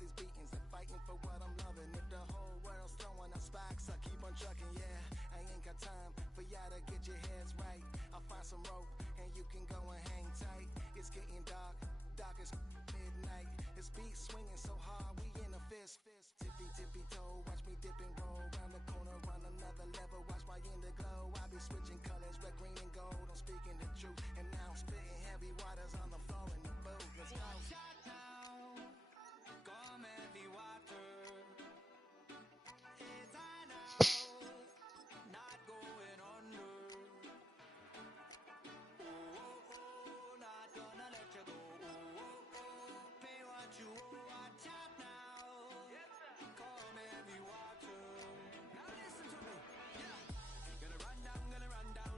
these beatings and fighting for what I'm loving. If the whole world's throwing up sparks, I keep on trucking, yeah. I ain't got time for y'all to get your heads right. I'll find some rope and you can go and hang tight. It's getting dark, dark as midnight. This beat swinging so hard, we in a fist. Tippy, tippy toe, watch me dip and roll. Round the corner, run another level, watch my inner glow. I be switching colors, red, green, and gold. I'm speaking the truth, and now I'm spitting heavy waters on the floor in the boat. Let's go. Watch out now, come heavy water. It's high now, not going under. Oh, oh, oh, not gonna let you go. Oh, oh, oh, pay what you owe. Watch out now, come heavy water. Now listen to me, yeah. Gonna run down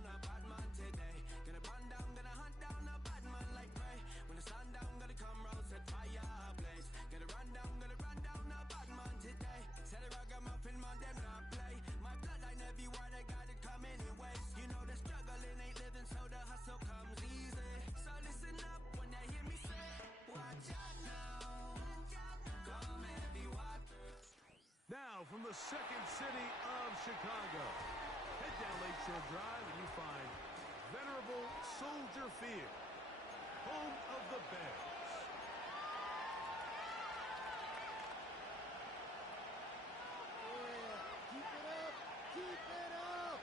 a bad man today. Gonna run down, gonna hunt down a bad man like Ray. When the sun down, gonna come round, set fire blaze. Gonna run down a bad man today. Tell the ragamuffin man, them not play. My bloodline everywhere, they got it coming in waves. You know the struggling ain't living, so the hustle comes easy. So listen up when they hear me say, watch out now, come heavy water. Now from the second city of Chicago, head down Lakeshore Drive and you find venerable Soldier Field, home of the Bears. Keep it up! Keep it up!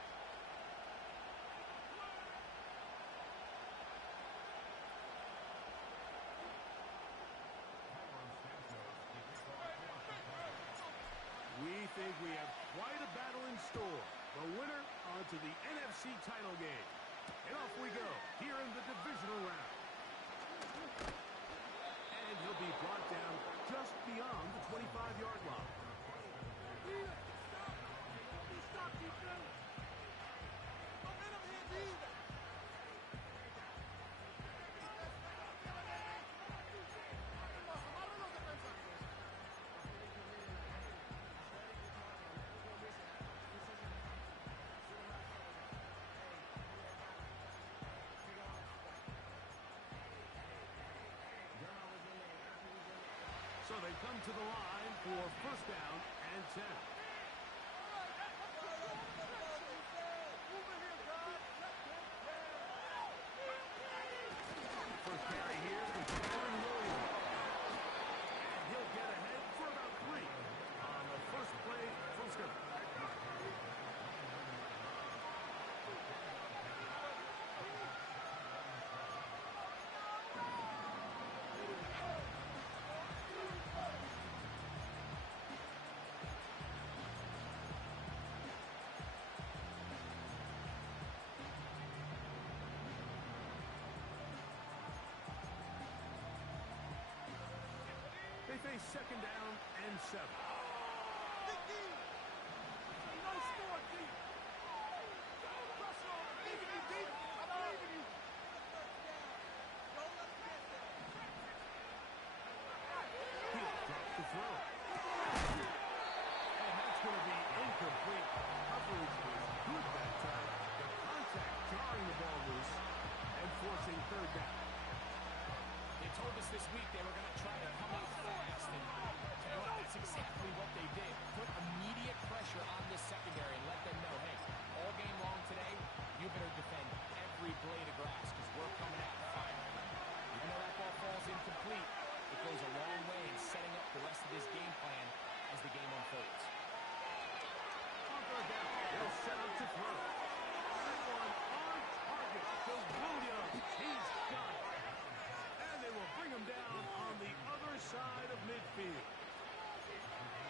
We think we have quite a battle in store. The winner onto the NFC title game. And off we go here in the divisional round. And he'll be brought down just beyond the 25-yard line. Stop, defense! Don't let him hit either! So they come to the line for first down and 10. First carry here for Cameron Williams. And he'll get ahead for about 3 on the first play from scrimmage. They face second down and 7. No score, D. Pressure on him. Believe in you, D. I believe in you. He'll drop the throw. And that's going to be incomplete. Coverage was good that time. The contact jarring the ball loose and forcing third down. They told us this week they were going to try to come out fast, and you know, that's exactly what they did. Put immediate pressure on this secondary and let them know, hey, all game long today, you better defend every blade of grass because we're coming out firing. Even though that ball falls incomplete, it goes a long way in setting up the rest of this game plan as the game unfolds. On third down, they'll set up to throw. Everyone on target goes Williams. He's got it. And they will bring him down on the other side of midfield.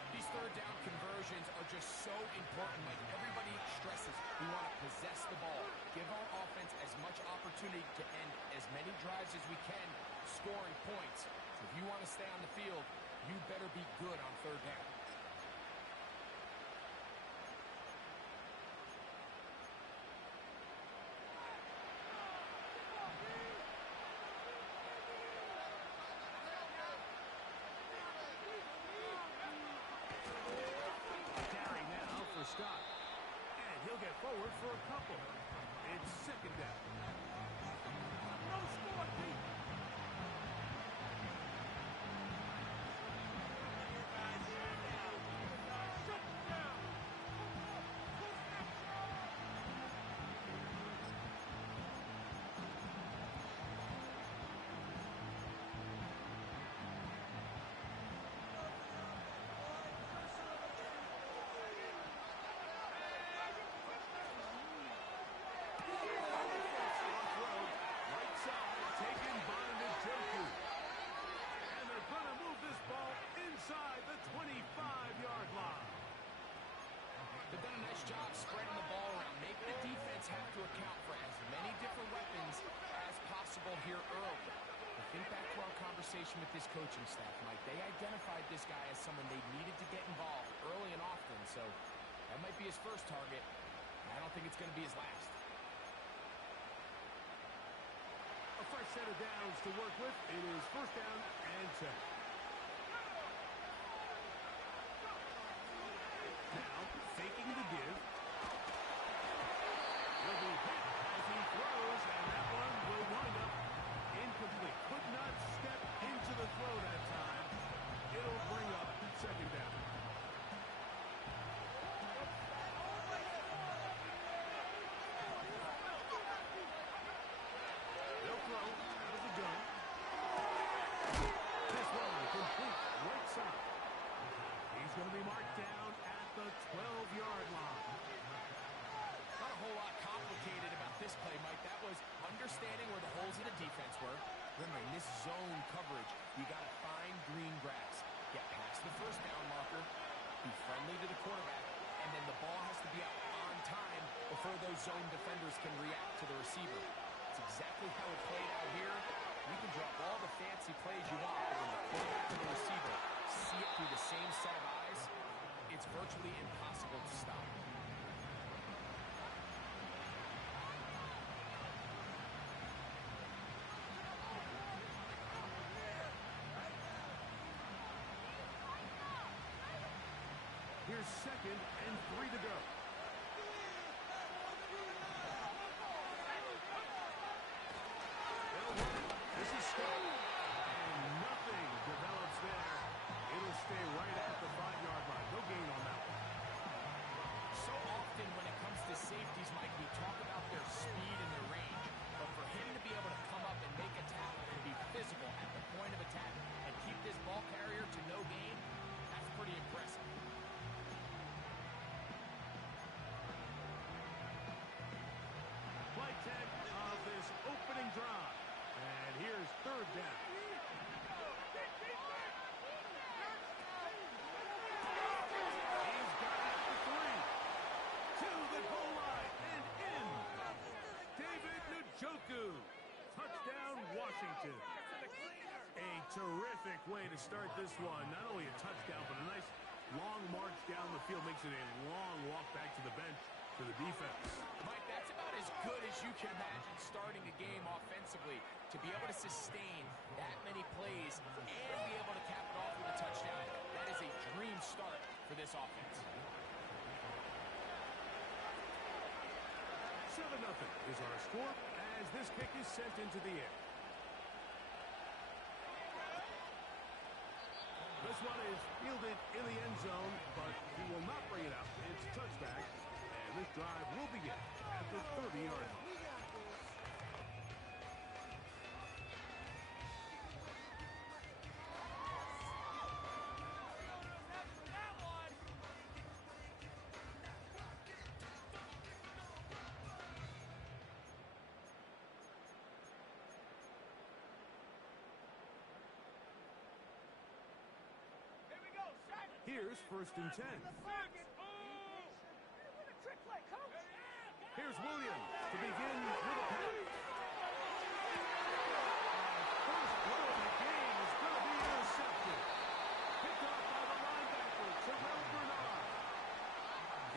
These third down conversions are just so important. Like everybody stresses, we want to possess the ball. Give our offense as much opportunity to end as many drives as we can, scoring points. So if you want to stay on the field, you better be good on third down. Carry now for Scott. And he'll get forward for a couple. It's second down. No score, D. conversation with this coaching staff, Mike. They identified this guy as someone they needed to get involved early and often, so that might be his first target. I don't think it's going to be his last. A fresh set of downs to work with. It is first down and 10. Now, faking the give. He'll be hit as he throws, and that one will wind up incomplete. Could not step into the throw that time. It'll bring up second down. They'll throw out of the gun. This one complete right side. He's going to be marked down at the 12-yard line. Not a whole lot complicated about this play, Mike. That was understanding where the holes in the defense were. Remember, in this zone coverage, you got to find green grass. Get past the first down marker, be friendly to the quarterback, and then the ball has to be out on time before those zone defenders can react to the receiver. It's exactly how it played out here. You can drop all the fancy plays you want, but when the quarterback and the receiver see it through the same set of eyes, it's virtually impossible to stop. Here's second and 3 to go. They'll run it. This is Scott. And nothing develops there. It'll stay right at the 5-yard line. No gain on that one. So often when it comes to safeties, Mike, we talk about their speed and their range. But for him to be able to come up and make a tackle and be physical at the point of attack and keep this ball carrier to no gain, that's pretty impressive. Play 10 of this opening drive. And here's third down. He's got it at the 3. To the goal line and in. David Njoku. Touchdown, Washington. A terrific way to start this one. Not only a touchdown, but a nice long march down the field. Makes it a long walk back to the bench for the defense. Mike, that's about as good as you can imagine starting a game offensively. To be able to sustain that many plays and be able to cap it off with a touchdown, that is a dream start for this offense. 7-0 is our score as this kick is sent into the air. This one is fielded in the end zone, but he will not bring it out. It's touchback, and this drive will begin at the 30-yard line. Here's first and 10. Here's Williams to begin with a pass. First throw of the game is going to be intercepted. Picked up by the linebacker, Terrell Bernard.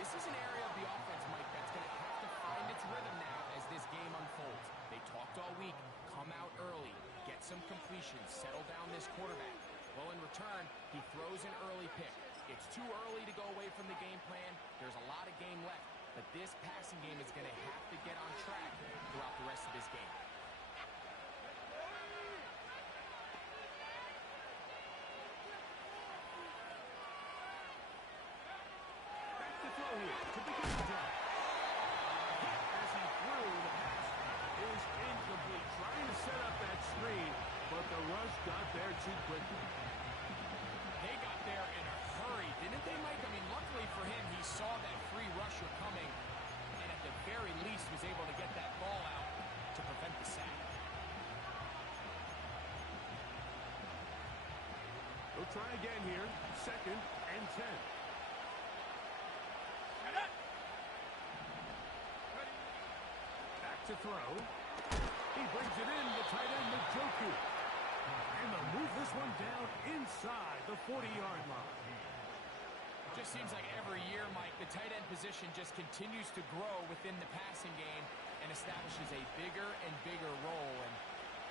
This is an area of the offense, Mike, that's going to have to find its rhythm now as this game unfolds. They talked all week, come out early, get some completions, settle down this quarterback. Well, in return, he throws an early pick. It's too early to go away from the game plan. There's a lot of game left, but this passing game is going to have to get on track throughout the rest of this game. Back to throw here to begin the drive. Hit as he threw, the pass is incomplete. Trying to set up that screen, but the rush got there too quickly. They got there in a hurry, didn't they, Mike? I mean, luckily for him, he saw that free rusher coming, and at the very least was able to get that ball out to prevent the sack. They'll try again here. Second and 10. Back to throw. He brings it in, the tight end, Njoku. And they'll move this one down inside the 40-yard line. Just seems like every year, Mike, the tight end position just continues to grow within the passing game and establishes a bigger and bigger role. And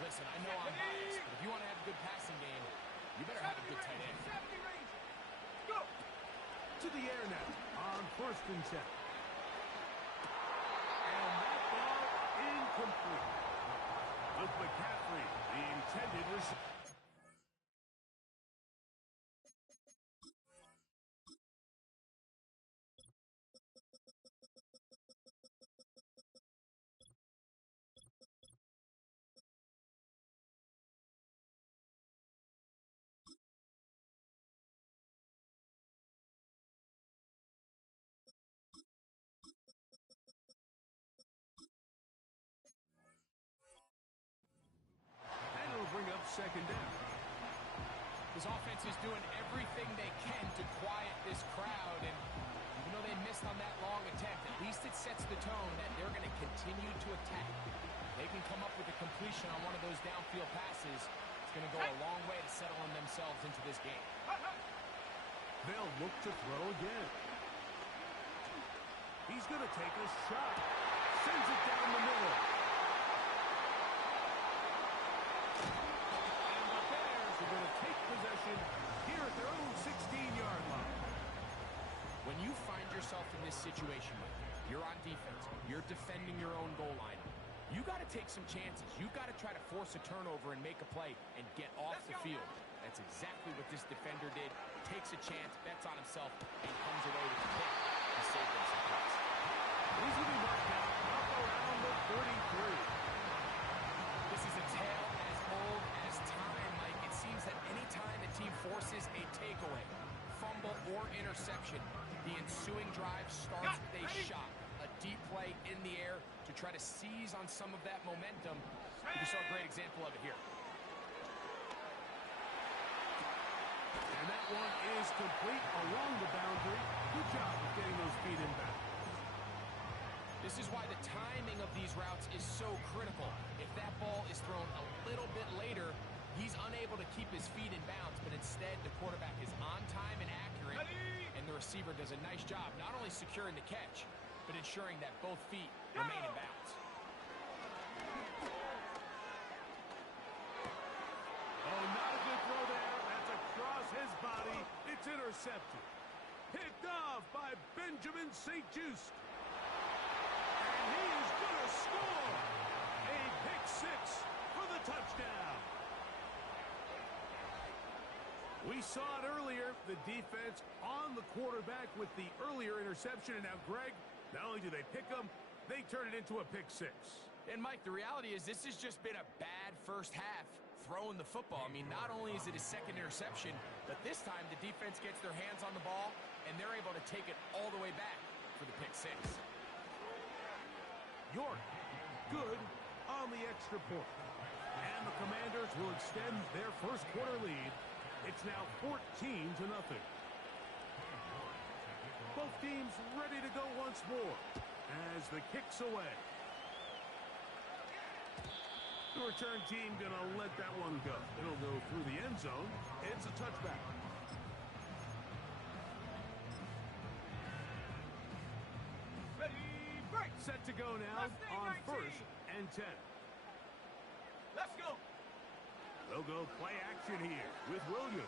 listen, I know I'm biased, but if you want to have a good passing game, you better have a good tight end. Go! To the air now on 1st and 10. And that ball incomplete. With McCaffrey, the intended receiver. Bring up 2nd down. This offense is doing everything they can to quiet this crowd, and even though they missed on that long attempt, at least it sets the tone that they're going to continue to attack. They can come up with a completion on one of those downfield passes. It's going to go a long way to settling themselves into this game. They'll look to throw again. He's going to take a shot. Sends it down the middle. Going to take possession here at their own 16-yard line. When you find yourself in this situation, Mike, you're on defense, you're defending your own goal line, you got to take some chances. You got to try to force a turnover and make a play and get off the field. That's exactly what this defender did. Takes a chance, bets on himself, and comes away with a pick to save them some points. He's going to be knocked down up around the 33. This is a tale as old as time, Mike. It seems that any time a team forces a takeaway, fumble, or interception, the ensuing drive starts with a shot, a deep play in the air to try to seize on some of that momentum. We saw a great example of it here. And that one is complete along the boundary. Good job of getting those feet in bounds. This is why the timing of these routes is so critical. If that ball is thrown a little bit later, he's unable to keep his feet in bounds, but instead the quarterback is on time and accurate, and the receiver does a nice job not only securing the catch, but ensuring that both feet remain in bounds. Oh, not a good throw there. That's across his body. It's intercepted. Picked off by Benjamin St. Just. And he is going to score. A pick six for the touchdown. We saw it earlier, the defense on the quarterback with the earlier interception. And now, Greg, not only do they pick him, they turn it into a pick six. And, Mike, the reality is this has just been a bad first half throwing the football. I mean, not only is it his second interception, but this time the defense gets their hands on the ball, and they're able to take it all the way back for the pick six. York, good on the extra point. And the Commanders will extend their first quarter lead. It's now 14-0. Both teams ready to go once more as the kick's away. The return team going to let that one go. It'll go through the end zone. It's a touchback. Set to go now on 1st and 10. Let's go. They'll go play action here with Williams.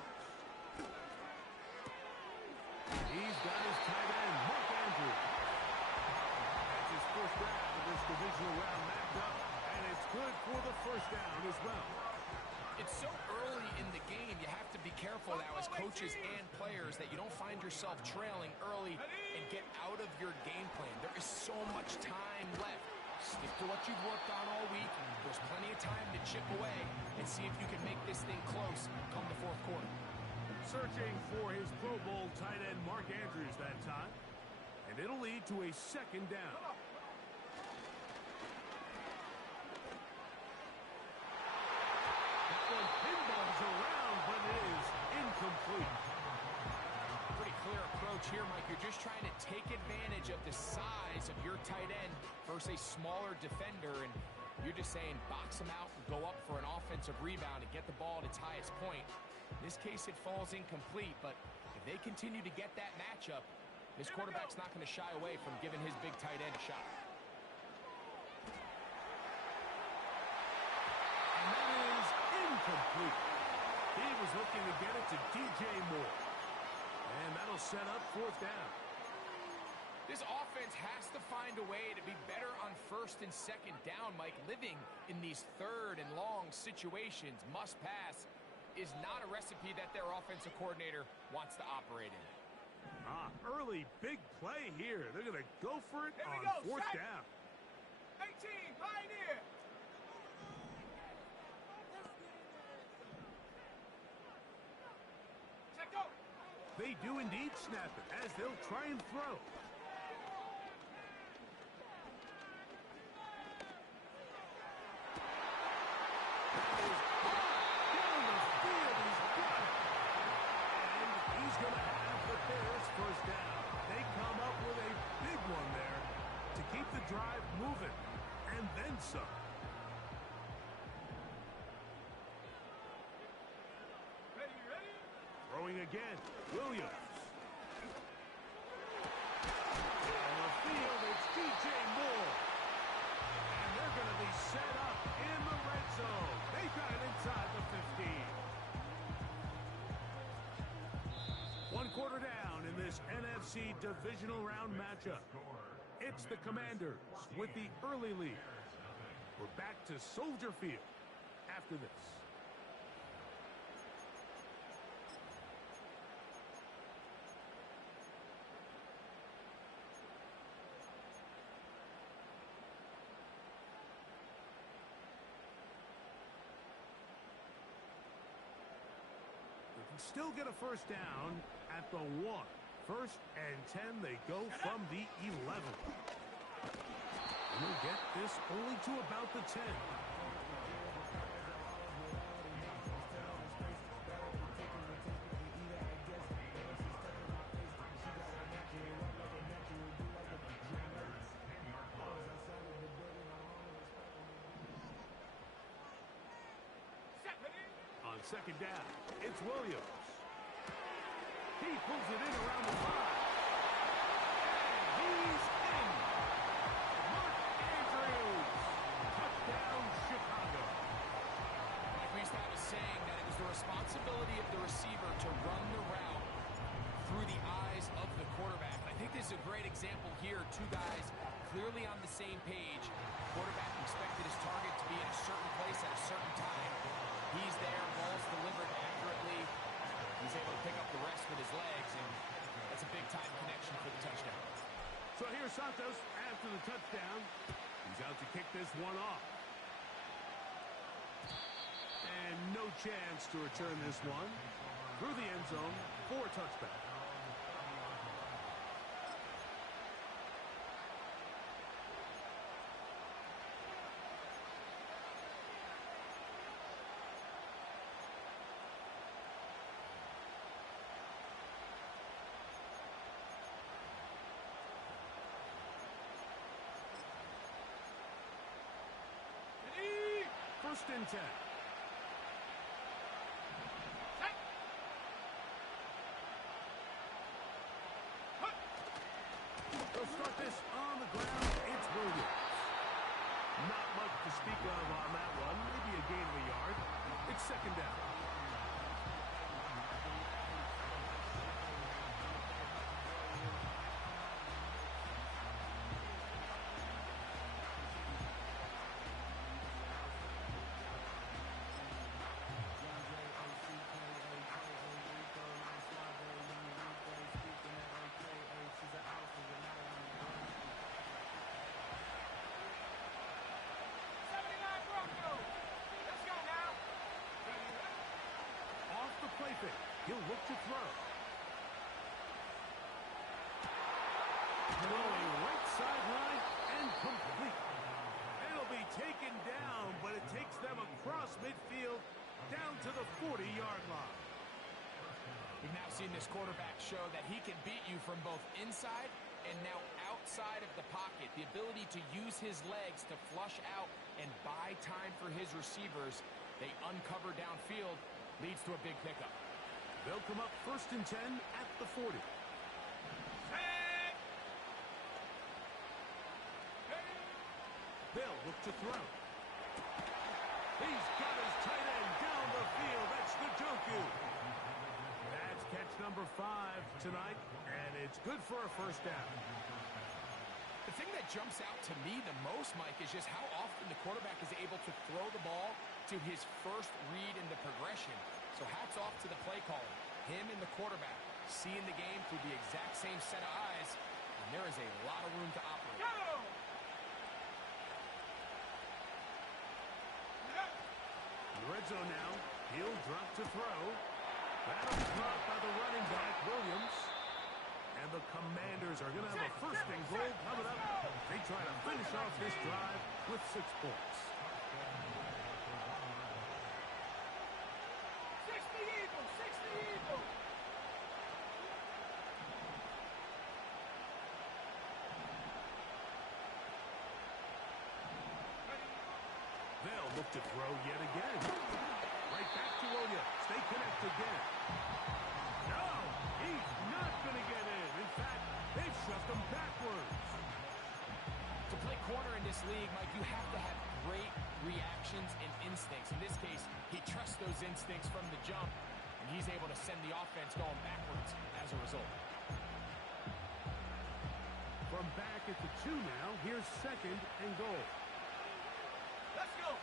He's got his tight end, Mark Andrews. That's his first round of this divisional round mapped up, and it's good for the first down as well. It's so early in the game, you have to be careful now as coaches and players that you don't find yourself trailing early and get out of your game plan. There is so much time left. Stick to what you've worked on all week. There's plenty of time to chip away and see if you can make this thing close come the fourth quarter. Searching for his Pro Bowl tight end Mark Andrews that time, and it'll lead to a second down. Pinballs around, but it is incomplete. Pretty clear approach here, Mike. You're just trying to take advantage of the size of your tight end versus a smaller defender, and You're just saying box them out and go up for an offensive rebound and get the ball at its highest point. In this case, it falls incomplete, but if they continue to get that matchup, this quarterback's not going to shy away from giving his big tight end a shot. And that is incomplete. He was looking to get it to DJ Moore. And that'll set up fourth down. This offense has to find a way to be better on first and second down, Mike. Living in these third and long situations, must pass, is not a recipe that their offensive coordinator wants to operate in. Early big play here. They're going to go for it on fourth down. 18, Pioneer. Check go. They do indeed snap it as they'll try and throw. First down. They come up with a big one there to keep the drive moving, and then some. Ready? Throwing again, Williams. On the field, it's DJ Moore. And they're going to be set up in the red zone. They got it inside the 15. 1 quarter down in this NFC divisional round matchup. It's the Commanders with the early lead. We're back to Soldier Field after this. Still get a first down at the 1. First and 10, they go from the 11. And they'll get this only to about the 10. On second down, it's Williams. He pulls it in around the 5. And he's in. Mark Andrews. Touchdown, Chicago. We used to have a saying that it was the responsibility of the receiver to run the route through the eyes of the quarterback. I think this is a great example here. Two guys clearly on the same page. Quarterback expected his target to be in a certain place at a certain time. He's there, ball's delivered accurately. He's able to pick up the rest with his legs, and that's a big-time connection for the touchdown. So here's Santos after the touchdown. He's out to kick this one off. And no chance to return this one through the end zone for a touchback. First and 10. They'll start this on the ground. It's Williams. Not much to speak of on that one. Maybe a gain of a yard. It's second down. He'll look to throw. Throwing right sideline and complete. It'll be taken down, but it takes them across midfield down to the 40-yard line. We've now seen this quarterback show that he can beat you from both inside And now outside of the pocket, the ability to use his legs to flush out and buy time for his receivers. They uncover downfield, leads to a big pickup. They'll come up 1st and 10 at the 40. They'll look to throw. He's got his tight end down the field. That's the Njoku. That's catch number 5 tonight, and it's good for a first down. The thing that jumps out to me the most, Mike, is just how often the quarterback is able to throw the ball to his first read in the progression. So hats off to the play calling. Him and the quarterback seeing the game through the exact same set of eyes, and there is a lot of room to operate. Go! In the red zone now, he'll drop to throw. That'll be caught by the running back, Williams. And the Commanders are going to have a 1st and goal coming up. They try to finish off this drive with 6 points. 60 Eagles! 60 Eagles! They'll look to throw yet again. Right back to Williams. They connect again. No, he's not going to get in. In fact, they've shoved him backwards. To play corner in this league, Mike, you have to have great reactions and instincts. In this case, he trusts those instincts from the jump, and he's able to send the offense going backwards as a result. From back at the 2 now, here's 2nd and goal. Let's go!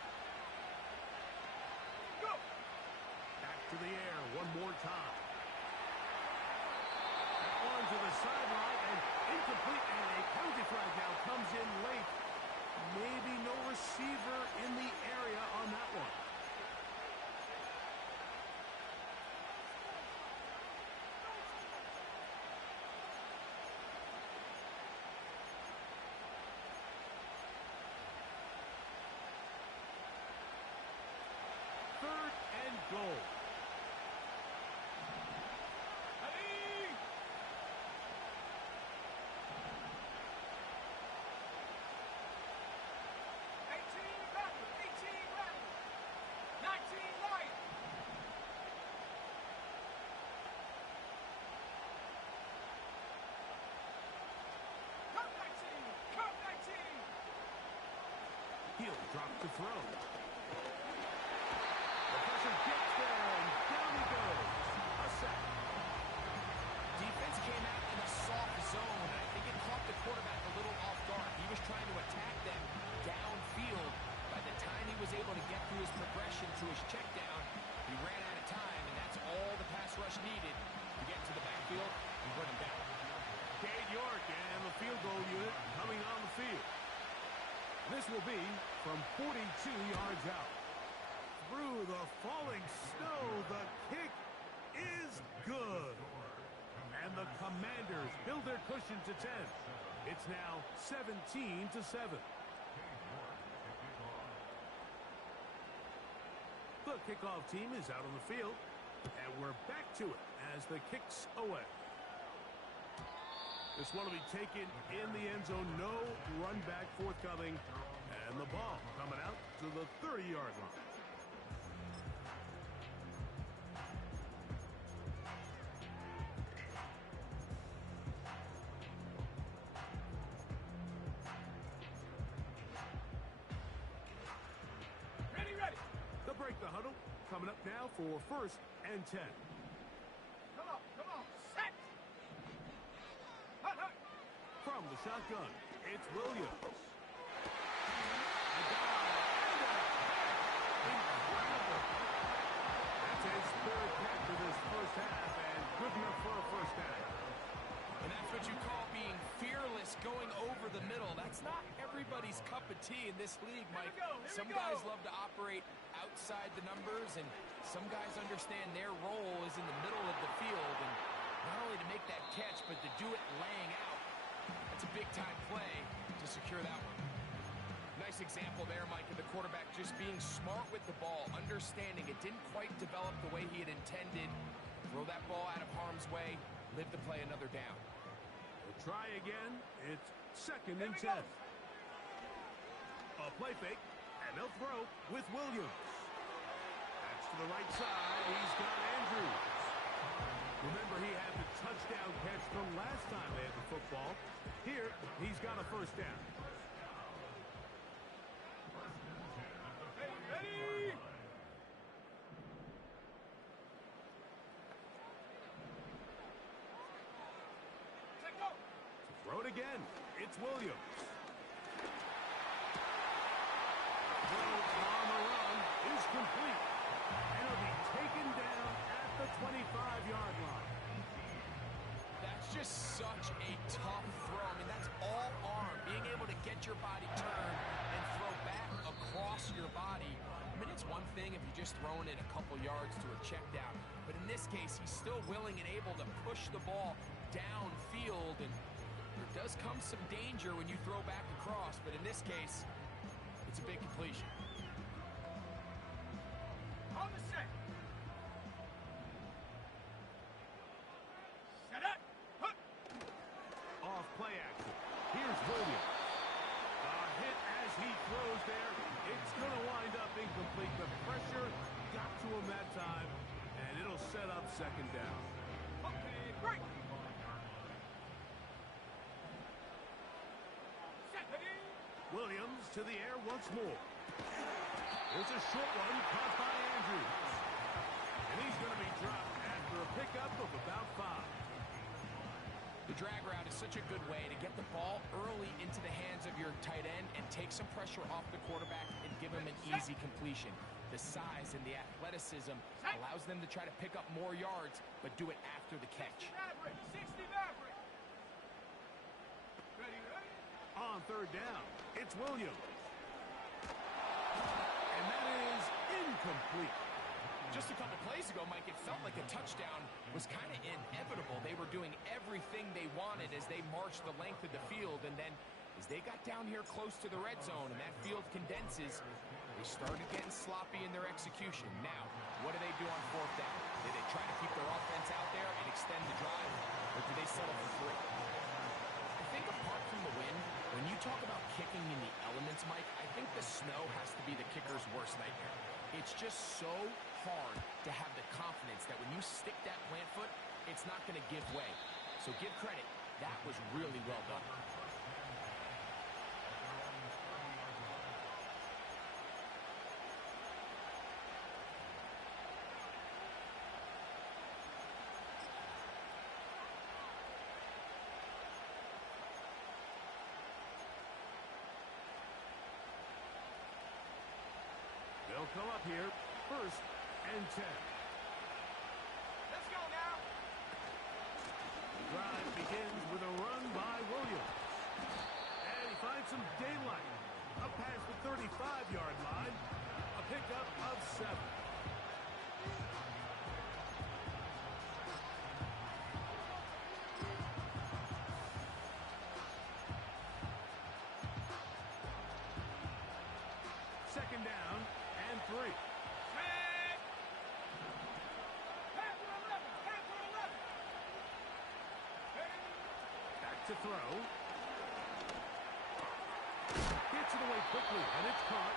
Go! Back to the air one more time. That one to the sideline and incomplete, and a penalty flag now comes in late. Maybe no receiver in the area on that one. Third and goal. Ali! 18 Raptor! 18 Raptor! 19 Lion! Come 19! Come 19! He'll drop to throw. The pressure gets there, and down he goes. A sack. Defense came out in a soft zone, and I think it caught the quarterback a little off guard. He was trying to attack them downfield. By the time he was able to get through his progression to his check down, he ran out of time, and that's all the pass rush needed to get to the backfield and bring him down. Cade York and the field goal unit coming on the field. This will be from 42 yards out. Through the falling snow, the kick is good. And the Commanders build their cushion to 10. It's now 17-7. The kickoff team is out on the field, and we're back to it as the kick's away. This one will be taken in the end zone. No run back forthcoming. And the ball coming out to the 30-yard line. Ready, ready! They'll break the huddle. Coming up now for 1st and 10. Come on, set! Hut, hut! From the shotgun, it's Williams. Incredible. That's his 3rd catch of this first half, and good enough for a first down. And that's what you call being fearless, going over the middle. That's not everybody's cup of tea in this league, Mike. Some guys love to operate outside the numbers, and some guys understand their role is in the middle of the field, and not only to make that catch, but to do it laying out. That's a big-time play to secure that one. Nice example there, Mike, of the quarterback just being smart with the ball, understanding it didn't quite develop the way he had intended. Throw that ball out of harm's way, live to play another down. Try again. It's 2nd and 10. A play fake, and they'll throw with Williams. That's to the right side. He's got Andrews. Remember, he had the touchdown catch from last time they had the football. Here, he's got a first down. Ready? Let go. Throw it again. It's Williams. Throw on the run is complete. And it'll be taken down at the 25-yard line. That's just such a tough throw. I mean, that's all arm. Being able to get your body turned and throw back across your body. I mean, it's one thing if you're just throwing it a couple yards to a check down. But in this case, he's still willing and able to push the ball downfield. And there does come some danger when you throw back across. But in this case, it's a big completion. On the set. Set up. Hook. Off play action. Here's Williams. A hit as he throws there. It's going to wind up incomplete. The pressure got to him that time, and it'll set up 2nd down. Okay, break. Set. Ready? Williams to the air once more. There's a short one caught by Andrews. And he's going to be dropped after a pickup of about 5. The drag route is such a good way to get the ball early into the hands of your tight end and take some pressure off the quarterback and give him an easy completion. The size and the athleticism allows them to try to pick up more yards, but do it after the catch. 60 Maverick. Ready, ready? On 3rd down, it's Williams. And that is incomplete. Just a couple plays ago, Mike, it felt like a touchdown was kind of inevitable. They were doing everything they wanted as they marched the length of the field, and then as they got down here close to the red zone and that field condenses, they started getting sloppy in their execution. Now, what do they do on 4th down? Do they try to keep their offense out there and extend the drive, or do they settle for 3? I think apart from the wind, when you talk about kicking in the elements, Mike, I think the snow has to be the kicker's worst nightmare. It's just so hard to have the confidence that when you stick that plant foot, it's not going to give way. So give credit. That was really well done. They'll come up here, 1st and 10. Let's go now. The drive begins with a run by Williams. And he finds some daylight. Up past the 35-yard line. A pickup of 7. Second down and 3. Back to throw. Gets it away quickly, and it's caught.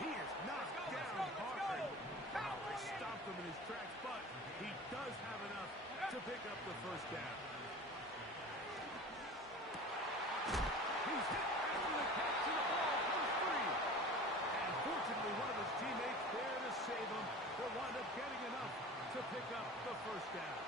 He is knocked down hard. They stopped him in his tracks, but he does have enough to pick up the 1st down. He's hit after the catch, and the ball goes free. And fortunately, one of his teammates there to save him. They'll wind up getting enough to pick up the 1st down.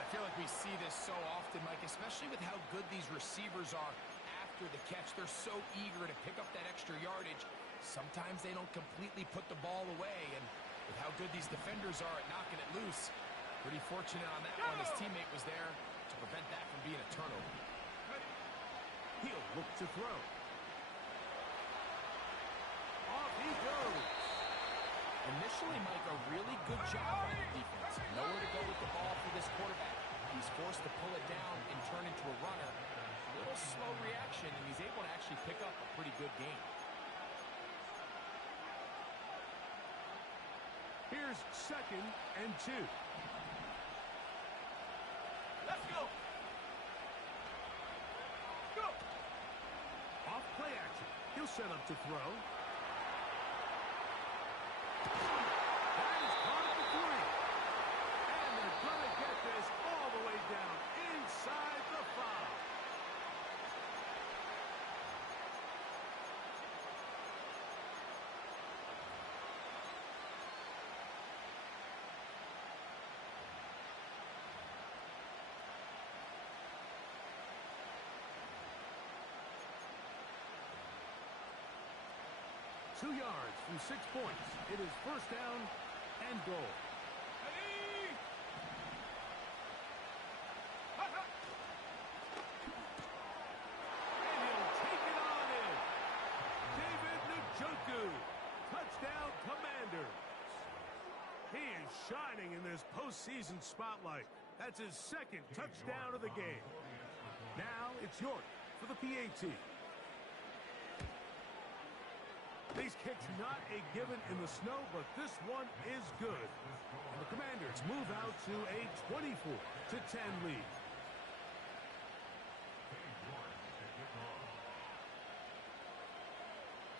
I feel like we see this so often, Mike, especially with how good these receivers are after the catch. They're so eager to pick up that extra yardage. Sometimes they don't completely put the ball away, and with how good these defenders are at knocking it loose, pretty fortunate on that one. His teammate was there to prevent that from being a turnover. He'll look to throw. Off he goes. Initially, Mike, a really good job by the defense. Nowhere to go with the ball for this quarterback. He's forced to pull it down and turn into a runner. A little slow reaction, and he's able to actually pick up a pretty good game. Here's 2nd and 2. Let's go. set up to throw. That is caught at the 3. And they're going to get this all the way down inside the 5. 2 yards from 6 points. It is first down and goal. And he'll take it on in. David Njoku. Touchdown, Commanders. He is shining in this postseason spotlight. That's his second touchdown of the game. Now it's York for the PAT. These kicks not a given in the snow, but this one is good. And the Commanders move out to a 24-10 lead.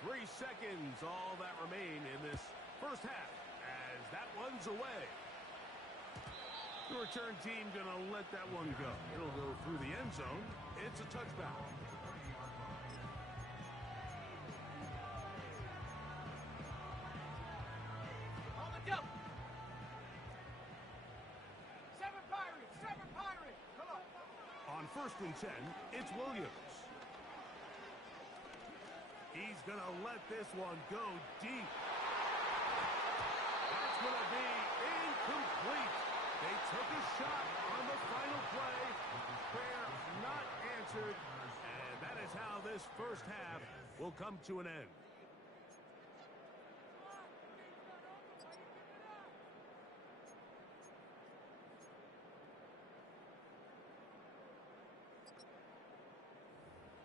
Three seconds, all that remain in this first half, as that one's away. The return team gonna let that one go. It'll go through the end zone. It's a touchback. On 1st and 10, it's Williams. He's going to let this one go deep. That's going to be incomplete. They took a shot on the final play. Prayer not answered. And that is how this first half will come to an end.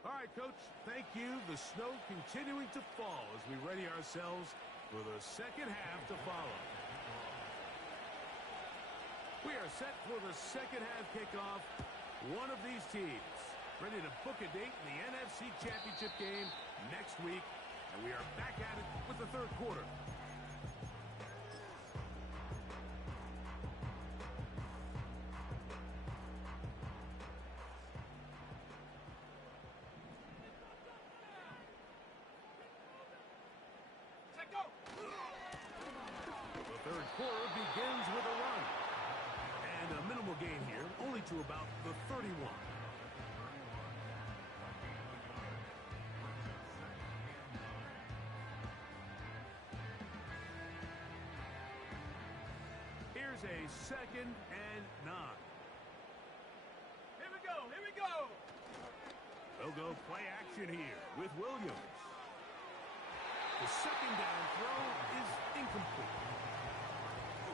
All right, Coach, thank you. The snow continuing to fall as we ready ourselves for the second half to follow. We are set for the second half kickoff. One of these teams ready to book a date in the NFC Championship game next week, and we are back at it with the third quarter. Quarter begins with a run. And a minimal gain here, only to about the 31. Here's a 2nd and 9. Here we go, here we go. They'll go play action here with Williams. The second down throw is incomplete.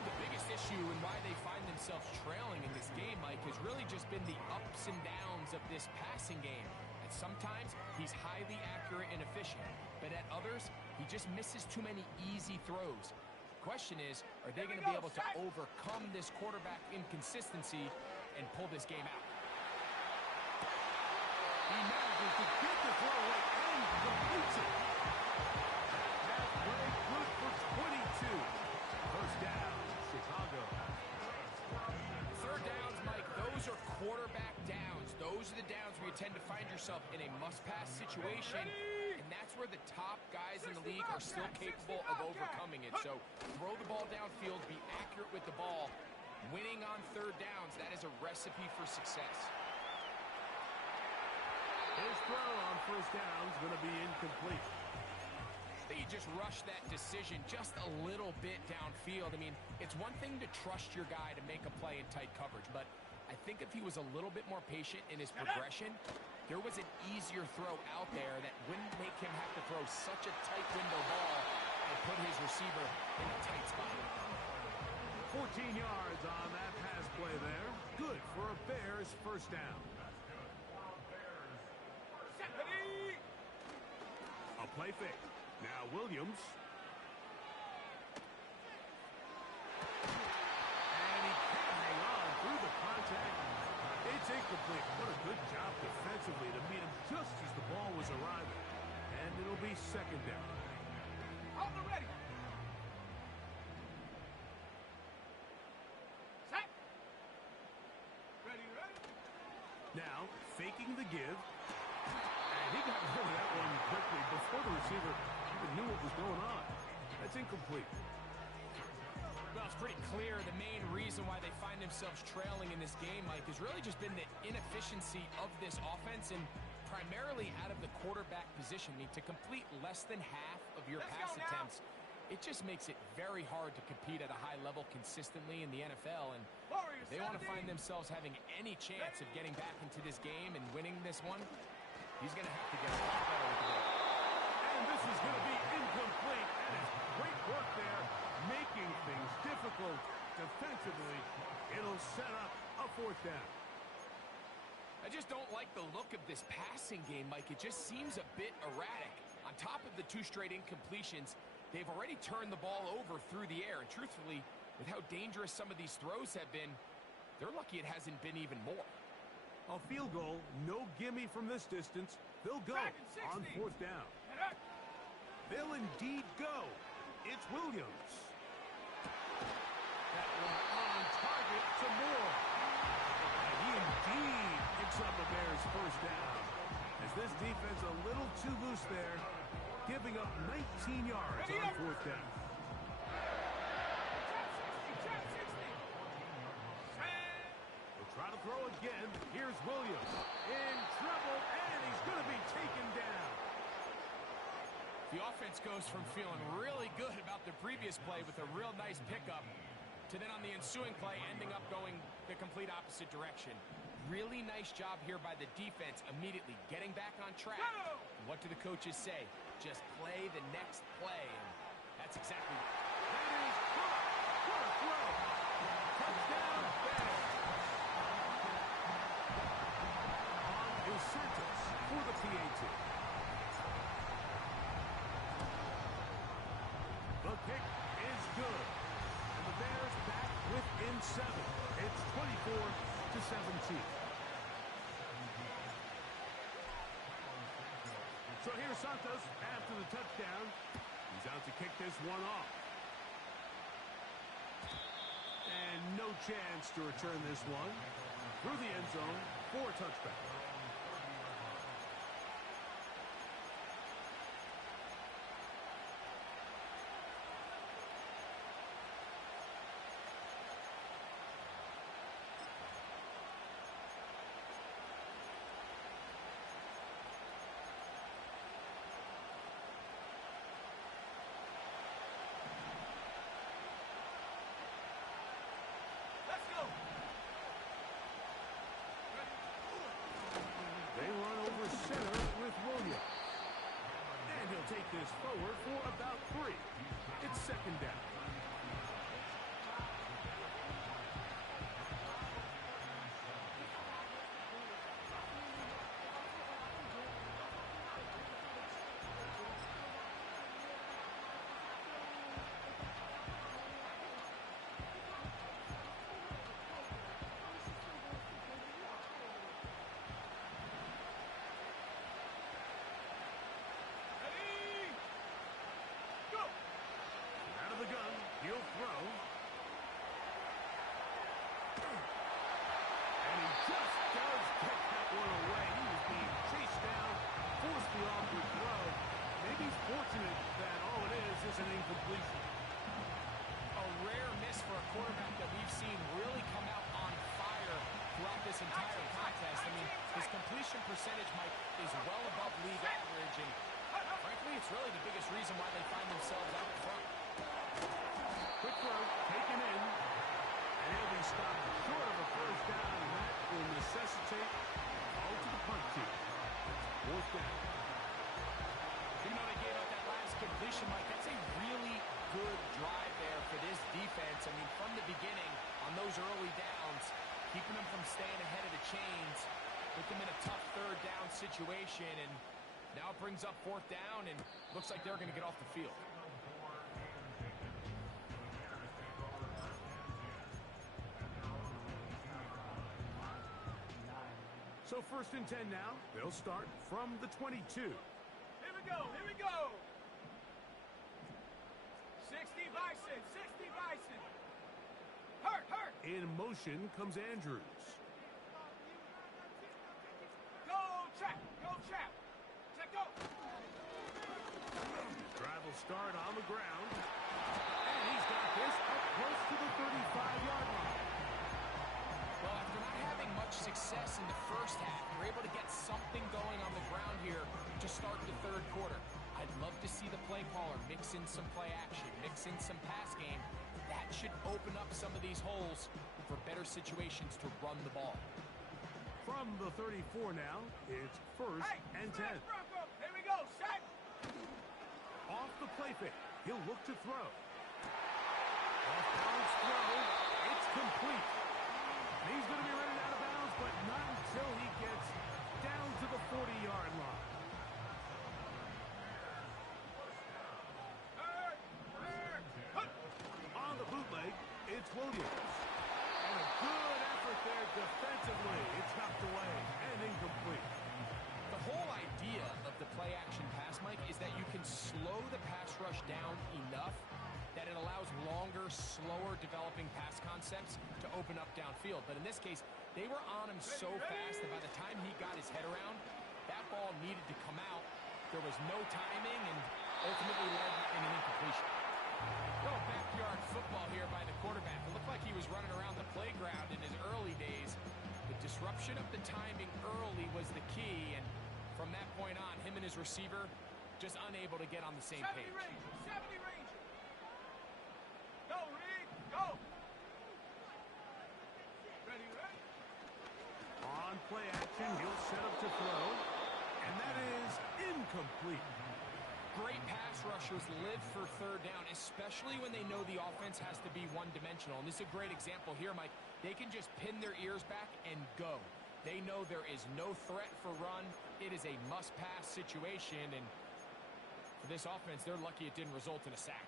The biggest issue and why they find themselves trailing in this game, Mike, has really just been the ups and downs of this passing game. And sometimes he's highly accurate and efficient, but at others, he just misses too many easy throws. The question is, are they going to be able to overcome this quarterback inconsistency and pull this game out? He manages to get the throw away and completes it. Halfway good for 22. First down, Chicago. Third downs, Mike, those are quarterback downs. Those are the downs where you tend to find yourself in a must-pass situation, and that's where the top guys in the league are still capable of overcoming it. So throw the ball downfield, be accurate with the ball. Winning on third downs, that is a recipe for success. His throw on first down is going to be incomplete. He just rushed that decision just a little bit downfield. I mean, it's one thing to trust your guy to make a play in tight coverage, but I think if he was a little bit more patient in his progression, there was an easier throw out there that wouldn't make him have to throw such a tight window ball and put his receiver in a tight spot. 14 yards on that pass play there. Good for a Bears first down. A play fake. Now Williams. And he can't hang on through the contact. It's incomplete. What a good job defensively to meet him just as the ball was arriving. And it'll be second down. On the ready. Set. Ready, ready. Now, faking the give. And he got rid of that one quickly before the receiver even knew what was going on. That's incomplete. Well, it's pretty clear the main reason why they find themselves trailing in this game, Mike, has really just been the inefficiency of this offense and primarily out of the quarterback position. I mean, to complete less than half of your pass attempts, it just makes it very hard to compete at a high level consistently in the NFL. And if they want to find themselves having any chance of getting back into this game and winning this one, he's going to have to get a lot better with the ball. And this is going to be incomplete. And it's great work there, making things difficult defensively. It'll set up a fourth down. I just don't like the look of this passing game, Mike. It just seems a bit erratic. On top of the 2 straight incompletions, they've already turned the ball over through the air. And truthfully, with how dangerous some of these throws have been, they're lucky it hasn't been even more. A field goal, no gimme from this distance. They'll go on fourth down. They'll indeed go. It's Williams. That one on target to Moore. And he indeed picks up the Bears' first down. As this defense a little too loose there, giving up 19 yards on fourth down. They'll try to throw again. Here's Williams. In trouble, and he's going to be taken down. The offense goes from feeling really good about the previous play with a real nice pickup to then on the ensuing play ending up going the complete opposite direction. Really nice job here by the defense immediately getting back on track. And what do the coaches say? Just play the next play. And that's exactly what. That is caught. What a throw. Touchdown, Bears. On is Santos for the PAT. The kick is good. And the Bears back within 7. It's 24-17. So here's Santos after the touchdown. He's out to kick this one off. And no chance to return this one through the end zone for a touchback. They run over center with Williams. And he'll take this forward for about 3. It's second down. He'll throw. And he just does get that one away. He was being chased down, forced the awkward throw. Maybe he's fortunate that all it is an incompletion. A rare miss for a quarterback that we've seen really come out on fire throughout this entire contest. I mean, his completion percentage, Mike, is well above league average. And frankly, it's really the biggest reason why they find themselves out front. Quick throw, taken in, and he'll be stopped short of a first down, and that will necessitate all to the punt team. Fourth down. Even though they gave up that last completion, Mike, that's a really good drive there for this defense. I mean, from the beginning, on those early downs, keeping them from staying ahead of the chains, put them in a tough third down situation, and now it brings up fourth down, and looks like they're going to get off the field. So 1st and 10 now. They'll start from the 22. Here we go. Here we go. 60 Bison. 60 Bison. Hurt. In motion comes Andrews. Go, Trap. Check, go. Drive will start on the ground. And he's got this up close to the 35-yard line. Well, after not having much success in the first half, they're able to get something going on the ground here to start the third quarter. I'd love to see the play caller mix in some play action, mix in some pass game. That should open up some of these holes for better situations to run the ball. From the 34 now, it's first and 10. Bronco. Here we go. Set. Off the play fake, he'll look to throw. Off-balance throw, it's complete. And he's going to be running out of bounds, but not until he gets down to the 40-yard line. On the bootleg, it's Williams. And a good effort there defensively. It's knocked away and incomplete. The whole idea of the play-action pass, Mike, is that you can slow the pass rush down enough that it allows longer, slower developing pass concepts to open up downfield. But in this case, they were on him so fast that by the time he got his head around, that ball needed to come out. There was no timing and ultimately led in an incompletion. Little backyard football here by the quarterback. It looked like he was running around the playground in his early days. The disruption of the timing early was the key, and from that point on, him and his receiver just unable to get on the same page. 70 Ranger. Go, Reed. Go. Ready. On play action, he'll set up to throw. And that is incomplete. Great pass rushers live for third down, especially when they know the offense has to be one-dimensional. And this is a great example here, Mike. They can just pin their ears back and go. They know there is no threat for run. It is a must-pass situation, and for this offense, they're lucky it didn't result in a sack.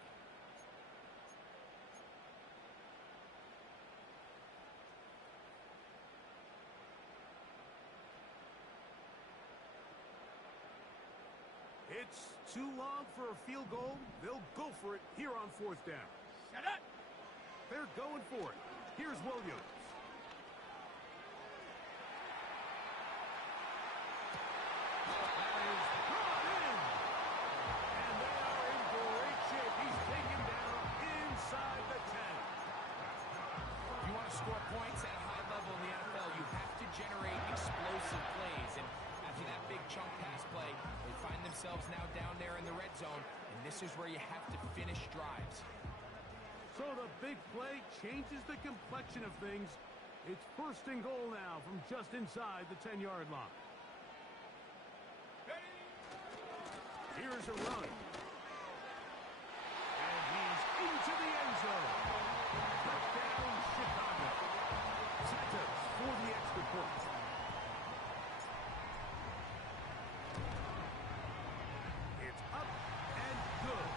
It's too long for a field goal. They'll go for it here on fourth down. Shut up. They're going for it. Here's Williams. That is brought in. And they are in great shape. He's taken down inside the 10. If you want to score points at a high level in the NFL, you have to generate explosive plays. And after that big chunk pass play, they find themselves now down there in the red zone, and this is where you have to finish drives. So the big play changes the complexion of things. It's first and goal now from just inside the 10-yard line. Here's a run. And he's into the end zone. Touchdown, Chicago. Santos for the extra point. It's up and good.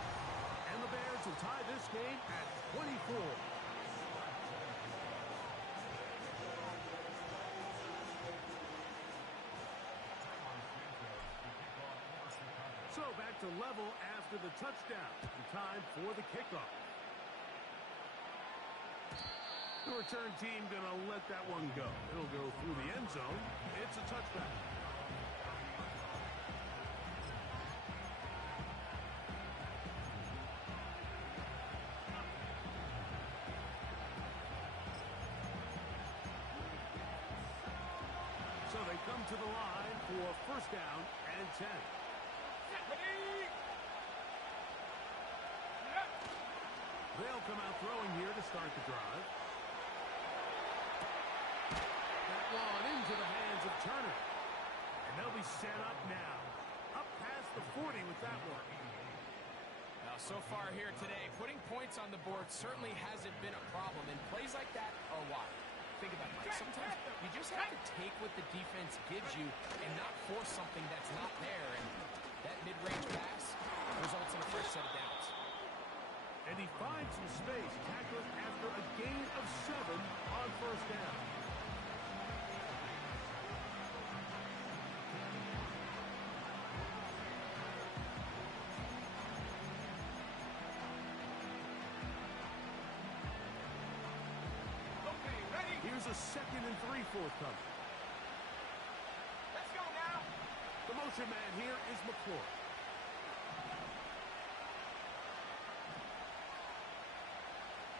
And the Bears will tie this game at 24. So back to level after the touchdown. And time for the kickoff. The return team going to let that one go. It'll go through the end zone. It's a touchback. So they come to the line for first down and 10. They'll come out throwing here to start the drive. That one into the hands of Turner. And they'll be set up now. Up past the 40 with that one. Now, so far here today, putting points on the board certainly hasn't been a problem, and plays like that are why. Think about it, Mike. Sometimes you just have to take what the defense gives you and not force something that's not there, and that mid-range pass results in a fresh set of downs. And he finds some space, tackled after a gain of 7 on first down. a 2nd and 3 forthcoming. Let's go now. The motion man here is McClure.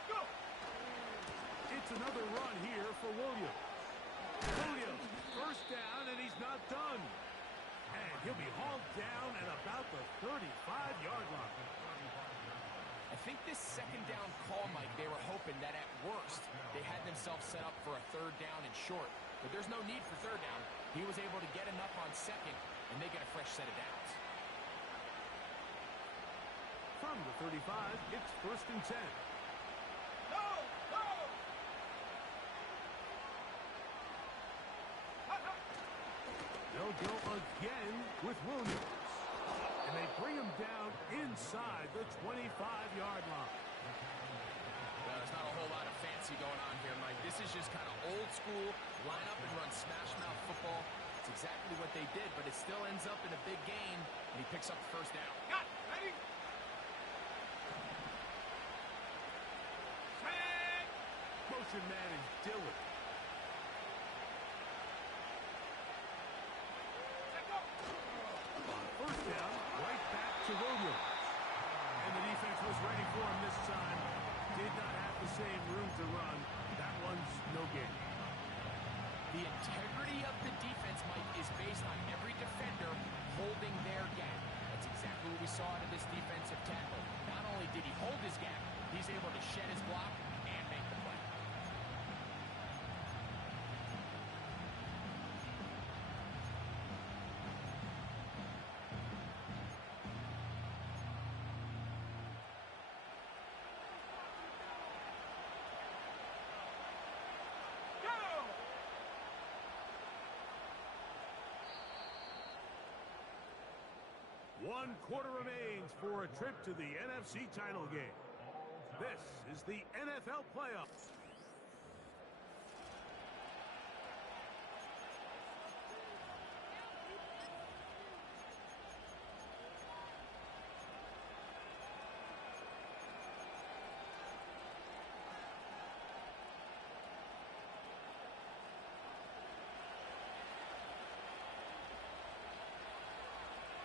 Go. It's another run here for Williams. Williams, first down, and he's not done. And he'll be hauled down at about the 35-yard line. I think this second down call, Mike, they were hoping that at worst they had themselves set up for a 3rd down and short. But there's no need for 3rd down. He was able to get enough on 2nd, and they get a fresh set of downs. From the 35, it's 1st and 10. No. No. They'll go again with Williams. And they bring him down inside the 25-yard line. Well, there's not a whole lot of fancy going on here, Mike. This is just kind of old school, line up and run smash mouth football. It's exactly what they did, but it still ends up in a big game, and he picks up the 1st down. Got it. Ready? Set. Motion man is Dillon. Let go. On 1st down, right back to Williams. And the defense was ready for him this time. Did not have the same room to run. That one's no gain. The integrity of the defense, Mike, is based on every defender holding their gap. That's exactly what we saw out of this defensive tackle. Not only did he hold his gap, he's able to shed his block and make the play. One quarter remains for a trip to the NFC title game. This is the NFL playoffs.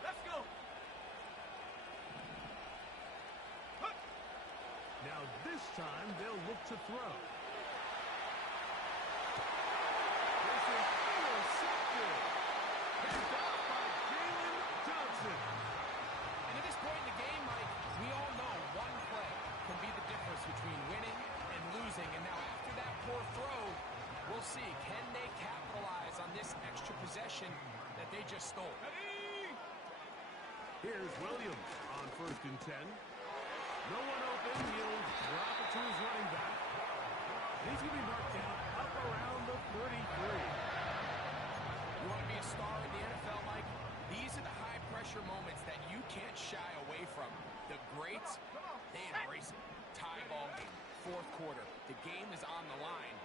Let's go. Now this time they'll look to throw. This is intercepted. Picked off by Jalen Johnson. And at this point in the game, Mike, we all know one play can be the difference between winning and losing. And now after that poor throw, we'll see, can they capitalize on this extra possession that they just stole? Ready? Here's Williams on 1st and 10. No one open. He'll drop it to his running back. He's going to be marked down up around the 33. You want to be a star in the NFL, Mike? These are the high-pressure moments that you can't shy away from. The greats, they embrace it. Tie ball game, 4th quarter. The game is on the line.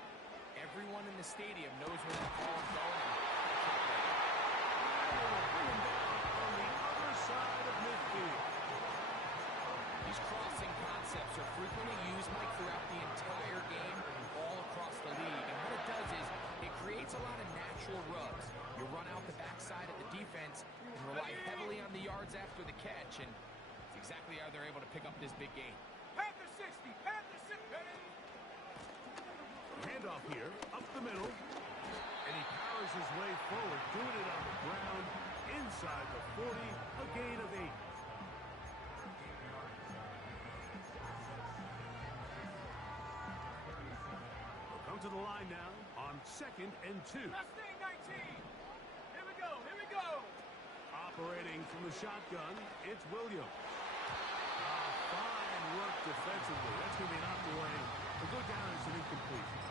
Everyone in the stadium knows where that ball is going. Bring him down on the other side of midfield. These crossing concepts are frequently used, Mike, throughout the entire game, all across the league. And what it does is it creates a lot of natural rubs. You run out the backside of the defense and rely heavily on the yards after the catch, and it's exactly how they're able to pick up this big game. Panther 60. Panther 60. Ready? Handoff here, up the middle. And he powers his way forward, doing it on the ground, inside the 40, a gain of 8. They'll come to the line now on 2nd and 2. Mustang 19. Here we go. Here we go. Operating from the shotgun, it's Williams. Fine work defensively. That's going to be an out the way. We'll go down as an incompletion.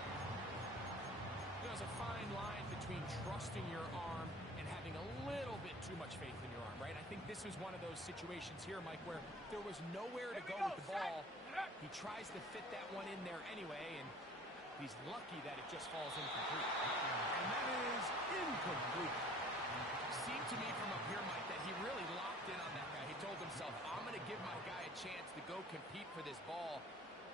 There's a fine line between trusting your arm and having a little bit too much faith in your arm, right? I think this was one of those situations here, Mike, where there was nowhere to go with the ball. He tries to fit that one in there anyway, and he's lucky that it just falls incomplete. And that is incomplete. Seemed to me from up here, Mike, that he really locked in on that guy. He told himself, I'm going to give my guy a chance to go compete for this ball.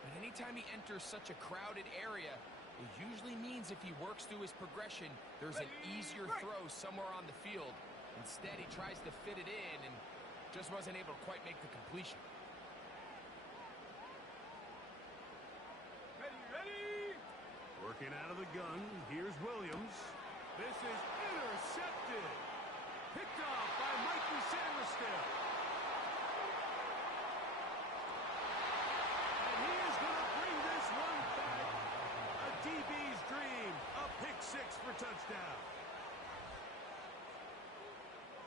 But anytime he enters such a crowded area, It usually means if he works through his progression, there's an easier throw somewhere on the field. Instead, he tries to fit it in and just wasn't able to quite make the completion. Ready! Working out of the gun. Here's Williams. This is intercepted. Picked off by Mikey Samustill. And he is going to bring this one back. A DB's dream. A pick six for touchdown.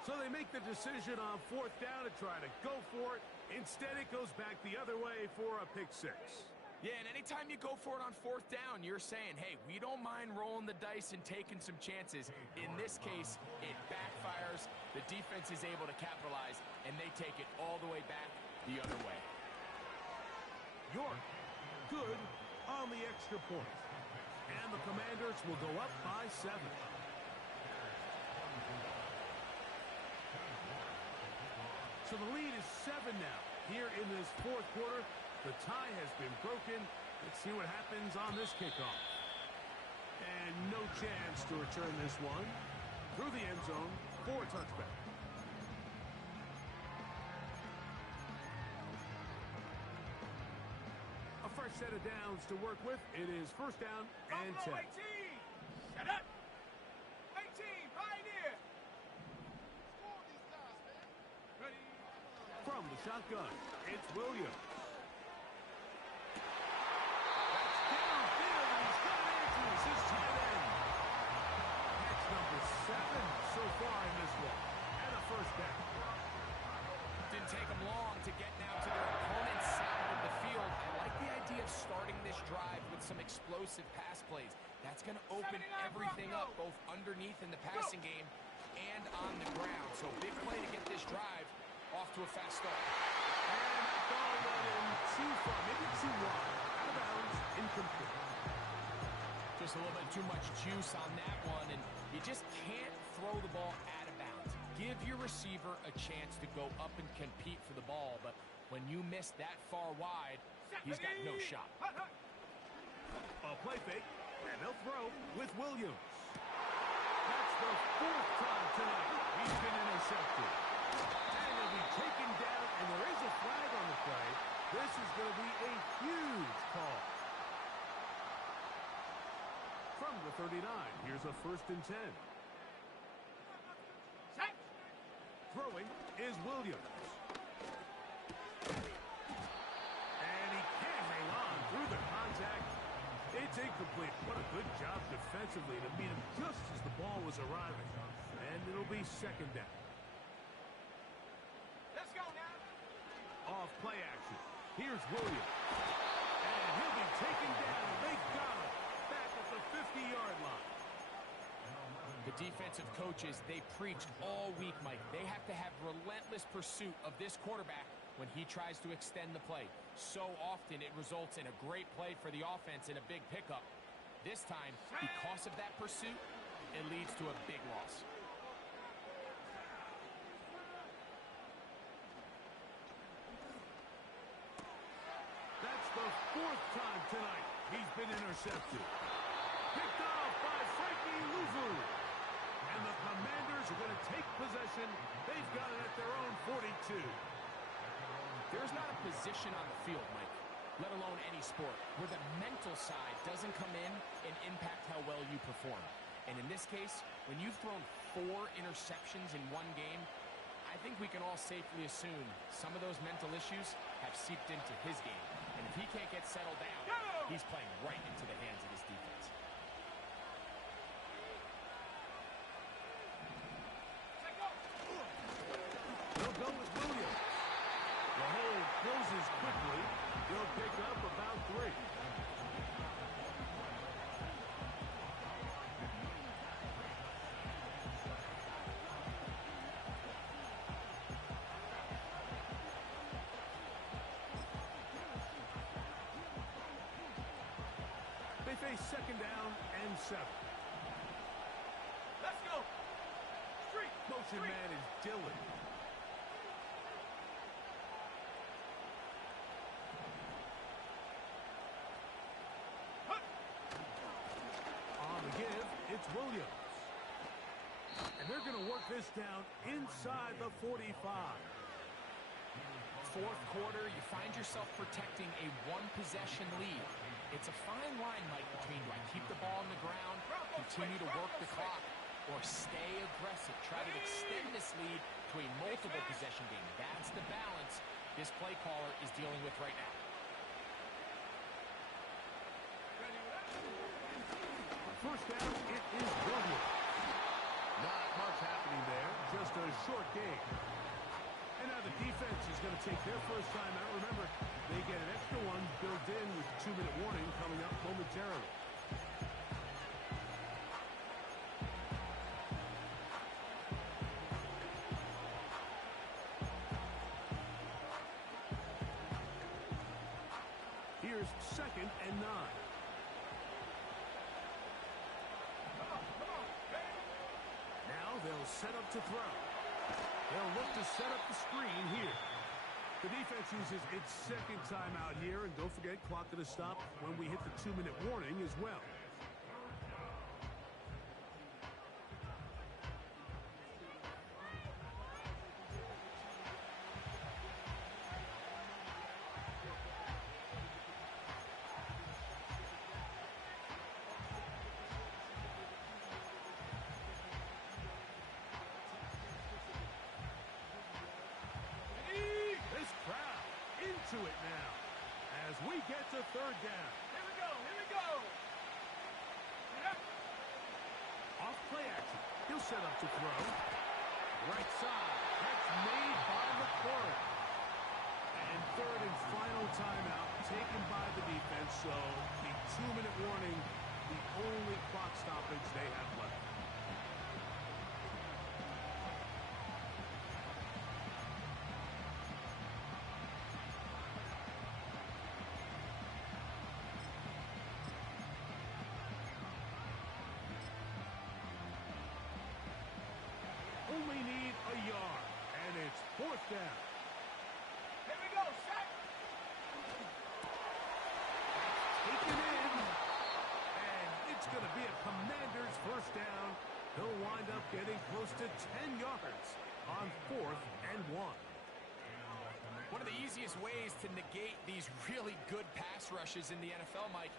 So they make the decision on fourth down to try to go for it. Instead, it goes back the other way for a pick six. Yeah, and anytime you go for it on fourth down, you're saying, hey, we don't mind rolling the dice and taking some chances. In this case, it backfires. The defense is able to capitalize, and they take it all the way back the other way. York, good on the extra point. And the Commanders will go up by 7. So the lead is 7 now. Here in this fourth quarter, the tie has been broken. Let's see what happens on this kickoff. And no chance to return this one. Through the end zone for a touchback. A fresh set of downs to work with. It is first down and 10. 18! Shut up! 18, Pioneer! Score these guys, man. Ready? From the shotgun, it's Williams. So far in this one, and a first down. Didn't take them long to get now to their opponent's side of the field. I like the idea of starting this drive with some explosive pass plays. That's going to open everything up, both underneath in the passing game and on the ground. So big play to get this drive off to a fast start. And that ball went in too far, maybe too wide. Out of bounds, incomplete. Just a little bit too much juice on that one, and you just can't throw the ball out of bounds. Give your receiver a chance to go up and compete for the ball, but when you miss that far wide, he's got no shot. A play fake, and they'll throw with Williams. That's the 4th time tonight he's been intercepted. And he'll be taken down, and there is a flag on the play. This is going to be a huge call. From the 39, here's a 1st and 10. Throwing is Williams. And he can't hang on through the contact. It's incomplete. What a good job defensively to meet him just as the ball was arriving. And it'll be 2nd down. Let's go now. Off play action. Here's Williams. And he'll be taken down. They got him back at the 50-yard line. The defensive coaches, they preached all week, Mike. They have to have relentless pursuit of this quarterback when he tries to extend the play. So often it results in a great play for the offense and a big pickup. This time, because of that pursuit, it leads to a big loss. That's the 4th time tonight he's been intercepted. Picked off by Frankie Luvu. And the Commanders are going to take possession. They've got it at their own 42. There's not a position on the field, Mike, let alone any sport, where the mental side doesn't come in and impact how well you perform. And in this case, when you've thrown 4 interceptions in one game, I think we can all safely assume some of those mental issues have seeped into his game. And if he can't get settled down, he's playing right into the hands of his defense. They'll go with Williams. The hole closes quickly. He'll pick up about 3. They face 2nd down and 7. Let's go. Street. Motion man is Dillon. first down inside the 45. Fourth quarter, you find yourself protecting a one-possession lead. It's a fine line, Mike, between do I keep the ball on the ground, continue to work the clock, or stay aggressive, try to extend this lead to a multiple possession game. That's the balance this play caller is dealing with right now. First down, it is Williams. Not much happening there, just a short game. And now the defense is going to take their first time out. Remember, they get an extra one built in with the 2-minute warning coming up momentarily. Here's 2nd and 9. Now they'll set up to throw. They'll look to set up the screen here. The defense uses its 2nd timeout here, and don't forget, clock going to stop when we hit the 2-minute warning as well. To it now as we get to 3rd down. Here we go, here we go. Off play action. He'll set up to throw. Right side. That's made by McCord. And 3rd and final timeout taken by the defense. So the 2-minute warning, the only clock stoppage they have left. Only need a yard, and it's 4th down. Here we go, set. Taken in, and it's going to be a Commander's first down. He'll wind up getting close to 10 yards on 4th and 1. One of the easiest ways to negate these really good pass rushes in the NFL, Mike,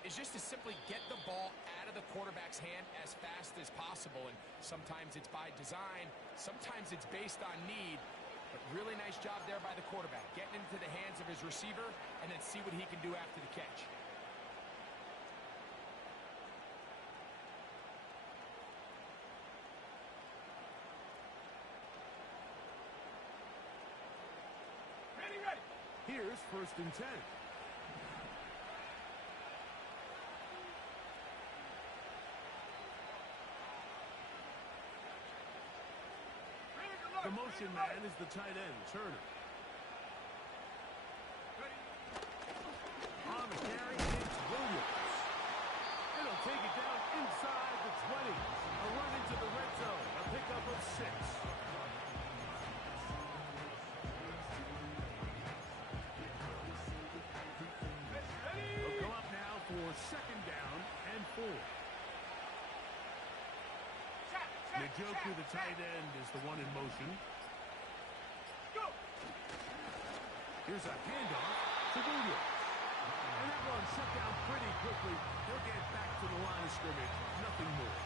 is just to simply get the ball out of the quarterback's hand as fast as possible. And sometimes it's by design, sometimes it's based on need. But really nice job there by the quarterback, getting into the hands of his receiver and then see what he can do after the catch. Ready, ready. Here's 1st and 10. The motion man is the tight end, Turner. On the carry, it's Williams. And he'll take it down inside the 20. A run into the red zone, a pickup of 6. They'll go up now for 2nd down and 4. Njoku, the tight end, is the one in motion. Go. Here's a handoff to Williams. And that one shut down pretty quickly. He'll get back to the line of scrimmage. Nothing more.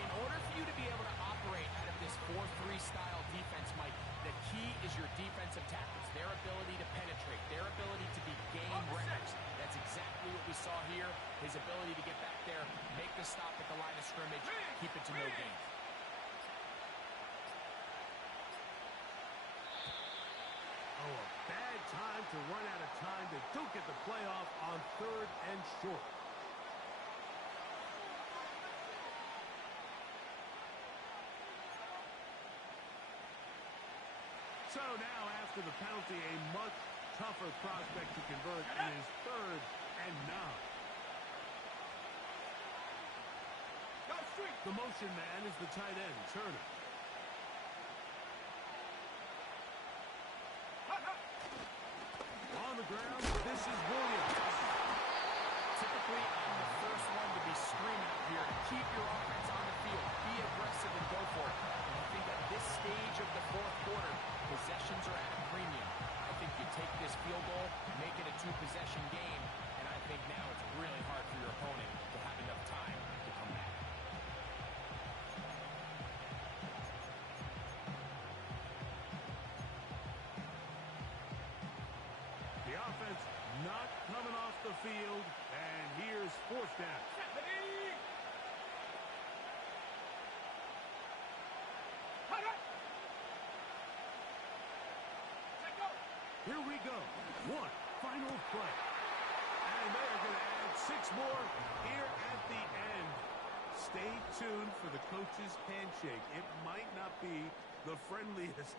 In order for you to be able to operate out of this 4-3 style defense, Mike, the key is your defensive tackles, their ability to penetrate, their ability to be game wreckers. That's exactly what we saw here, his ability to get back there, make the stop at the line of scrimmage, keep it to no gain. Oh, a bad time to run out of time. They don't get the play off on 3rd and short. So now, after the penalty, a much tougher prospect to convert. It is 3rd and 9. The motion man is the tight end, Turner. On the ground, this is Williams. Typically, I'm the first one to be screaming up here to keep your offense on the field, be aggressive, and go for it. And I think at this stage of the fourth quarter, possessions are at a premium. I think you take this field goal, make it a two-possession game, and I think now it's really hard for your opponent to have enough time to come back. The offense not coming off the field, and here's fourth down. Here we go. One final play. And they are going to add 6 more here at the end. Stay tuned for the coach's handshake. It might not be the friendliest.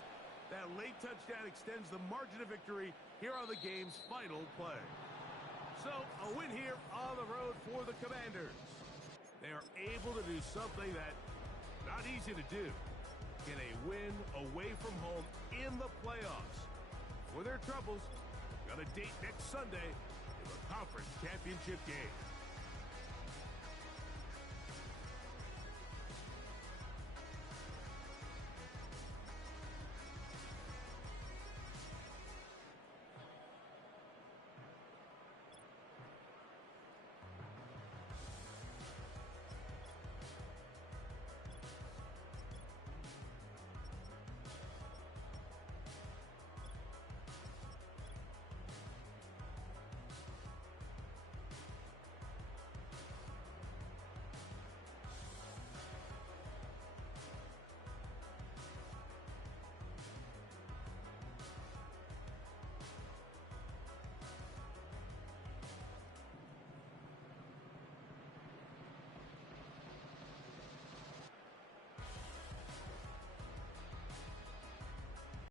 That late touchdown extends the margin of victory here on the game's final play. So, a win here on the road for the Commanders. They are able to do something that not easy to do. Get a win away from home in the playoffs. For their troubles, got a date next Sunday in the conference championship game.